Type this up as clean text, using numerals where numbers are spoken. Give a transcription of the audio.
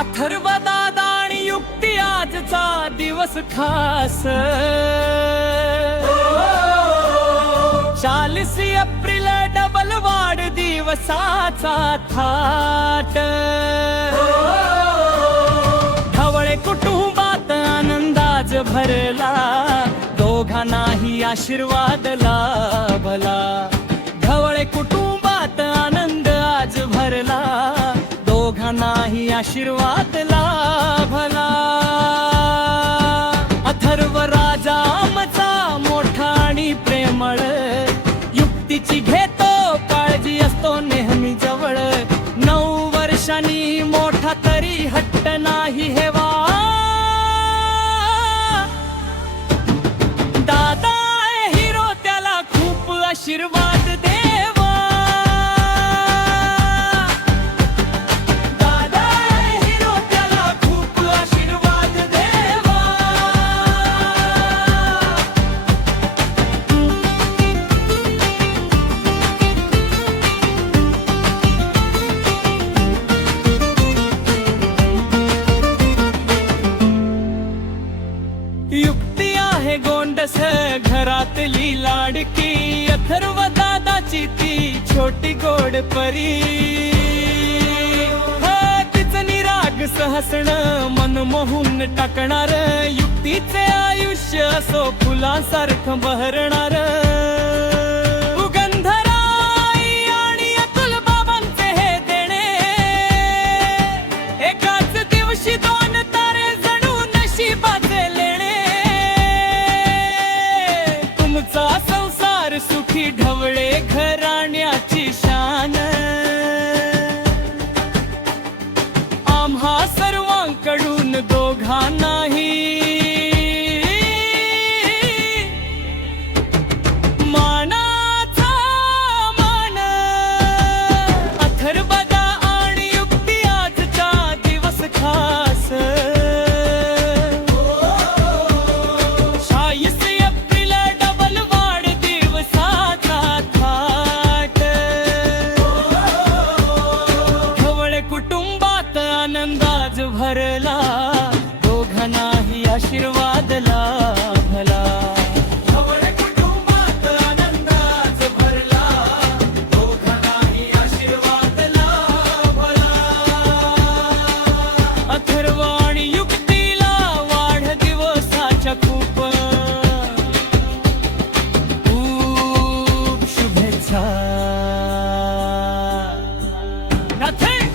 अथर्वदादा आणि युक्ती आजचा दिवस खास 40 एप्रिल डबल वाढ दिवसाचा थाट ढवळे कुटुंबात आनंदाज भरला दोघांनाही आशीर्वाद लाभला ढवळे कुटुंबात आनंद आज भरला दोघांनाही आशीर्वाद लाभला अथर्व राजा आमचा मोठा आणि प्रेमळ युक्तीची घेतो काळजी असतो नेहमी जवळ 9 वर्षांनी मोठा तरी हट्ट नाही हेवा दादा हिरो त्याला खूप आशीर्वाद देवा दादा हिरो त्याला खूप आशीर्वाद देवा युक्ती आहे गोंडस घरातली लाडकी अथर्व दादाची ती छोटी गोड परी तिचं निराग सहसण मन मोहून टाकणार युक्तीचे आयुष्य असो फुलासारखं बहरणार उगंधराई आणि अतुल बाबांचे हे देणे एकाच दिवशी 2 तारे जणू नशिबाचे लेणे तुमचा संसार सुखी ढवळे घराण्याची शान आम्हा सर्वांकडून दोघांनाही मानाचा मान अथर्वदा आणि युक्ती आजचा दिवस खास 40 एप्रिल डबल वाढ दिवसाचा थाट ढवळे कुटुंबात आनंदाज भरला दोघांनाही आशीर्वाद लाभला ढवळे कुटुंबात आनंदाज भरला दोघांनाही आशीर्वाद लाभला अथर्व आणि युक्तीला वाढदिवसाच्या खूप शुभेच्छा Nothing